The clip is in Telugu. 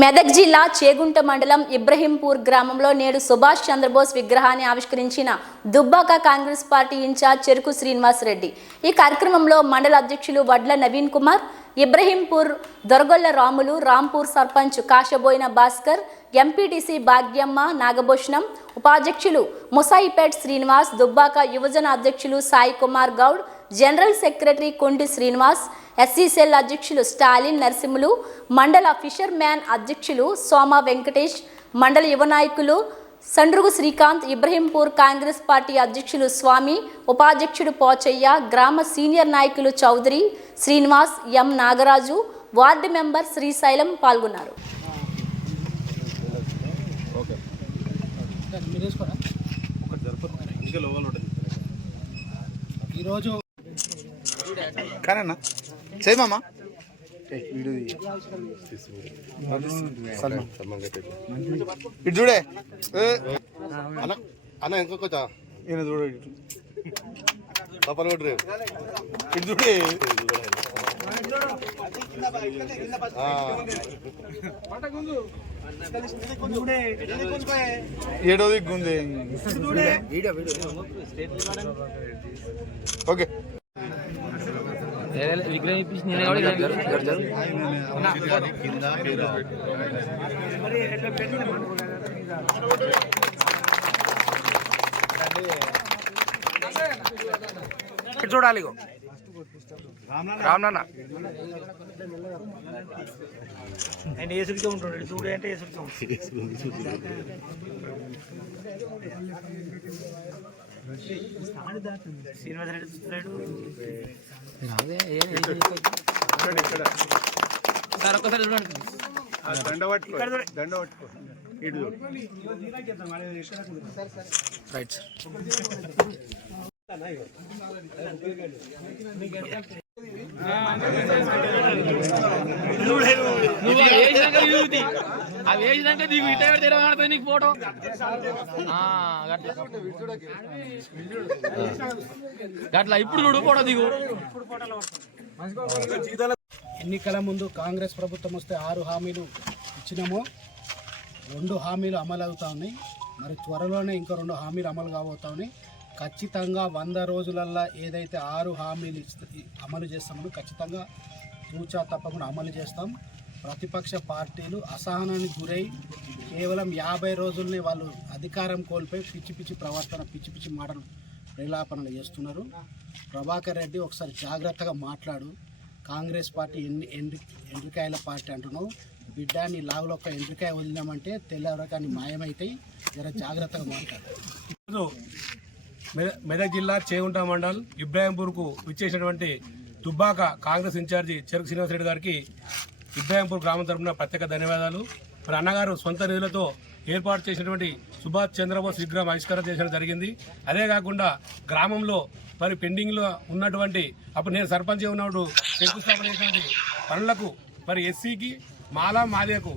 మెదక్ జిల్లా చేగుంట మండలం ఇబ్రహీంపూర్ గ్రామంలో నేడు సుభాష్ చంద్రబోస్ విగ్రహాన్ని ఆవిష్కరించిన దుబ్బాక కాంగ్రెస్ పార్టీ ఇన్ఛార్జ్ చెరుకు శ్రీనివాస్ రెడ్డి. ఈ కార్యక్రమంలో మండల అధ్యక్షులు వడ్ల నవీన్ కుమార్ ఇబ్రహీంపూర్ దొరగొల్ల రాములు రాంపూర్ సర్పంచ్ కాశబోయిన భాస్కర్ ఎంపీటీసీ భాగ్యమ్మ నాగభూషణం ఉపాధ్యక్షులు ముసాయిపేట్ శ్రీనివాస్ దుబ్బాక యువజన అధ్యక్షులు Sai Kumar Goud general secretary Kondi Srinivas SC cell అధ్యక్షులు స్టాలిన్ నరసింహులు మండల ఫిషర్ మ్యాన్ అధ్యక్షులు సోమ వెంకటేష్ మండల యువ నాయకులు సండ్రుగు శ్రీకాంత్ ఇబ్రహీంపూర్ కాంగ్రెస్ పార్టీ అధ్యక్షులు స్వామి ఉపాధ్యక్షుడు పోచయ్య గ్రామ సీనియర్ నాయకులు Chowdary Srinivas M Nagaraju ward member Srisailam పాల్గొన్నారు. ఈరోజు కానన్నా? చేయి మామ. ఇటు చూడే. ఏ, అన్న అన్న ఇంకొక ఈయన చూడు ఇటు. తప్పని కొట్టు ఇటు చూడే. ఏడో దిగ్గుంది ఓకే విగ్రహం ఇప్పించి నేనే కూడా జరుగు చూడాలి ఇగో. రామ్ నాన్న. ఆయన ఏసుడితో ఉంటుండే చూడే అంటే ఏసుడితో శ్రీనివాస రెడ్డి చూస్తున్నాడు సార్ రైట్ సార్ నువ్వు అది వేసిందంటే నీకు ఇట్లా పెడితే నీకు ఫోటో. ఆ, ఇప్పుడు చూడు ఫోటో దిగు. ఎన్నికల ముందు కాంగ్రెస్ ప్రభుత్వం వస్తే ఆరు హామీలు ఇచ్చినాము. రెండు హామీలు అమలు అవుతా ఉన్నాయి. మరి త్వరలోనే ఇంకా రెండు హామీలు అమలు కాబోతా ఉన్నాయి. ఖచ్చితంగా వంద రోజులల్లో ఏదైతే ఆరు హామీలు అమలు చేస్తామని ఖచ్చితంగా తూచా తప్పకుండా అమలు చేస్తాం. ప్రతిపక్ష పార్టీలు అసహనానికి గురై కేవలం యాభై రోజుల్ని వాళ్ళు అధికారం కోల్పోయి పిచ్చి పిచ్చి ప్రవర్తన పిచ్చి పిచ్చి మాటలు ప్రేలాపనలు చేస్తున్నారు. ప్రభాకర్ రెడ్డి ఒకసారి జాగ్రత్తగా మాట్లాడు. కాంగ్రెస్ పార్టీ ఎన్ని ఎండ్రి ఎండ్రికాయల పార్టీ అంటున్నావు. బిడ్డ నీ లాగులో ఒక ఎండ్రికాయ వదిలినామంటే తెల్లవరకాన్ని మాయమైతాయి. జర జాగ్రత్తగా మాట్లాడు. మెద- మెదక్ జిల్లా చేగుంట మండల్ ఇబ్రాహింపూర్కు విచ్చేసినటువంటి దుబ్బాక కాంగ్రెస్ ఇన్ఛార్జి చెరుకు శ్రీనివాసరెడ్డి గారికి ఇబ్రాహింపూర్ గ్రామం తరఫున ప్రత్యేక ధన్యవాదాలు. మరి అన్నగారు సొంత నిధులతో ఏర్పాటు చేసినటువంటి సుభాష్ చంద్రబోస్ విగ్రహం ఆవిష్కరణ చేయడం జరిగింది. అదే కాకుండా గ్రామంలో మరి పెండింగ్లో ఉన్నటువంటి అప్పుడు నేను సర్పంచ్ ఉన్నప్పుడు శంకుస్థాపన చేసినటువంటి పనులకు మరి ఎస్సీకి మాలా మాదియకు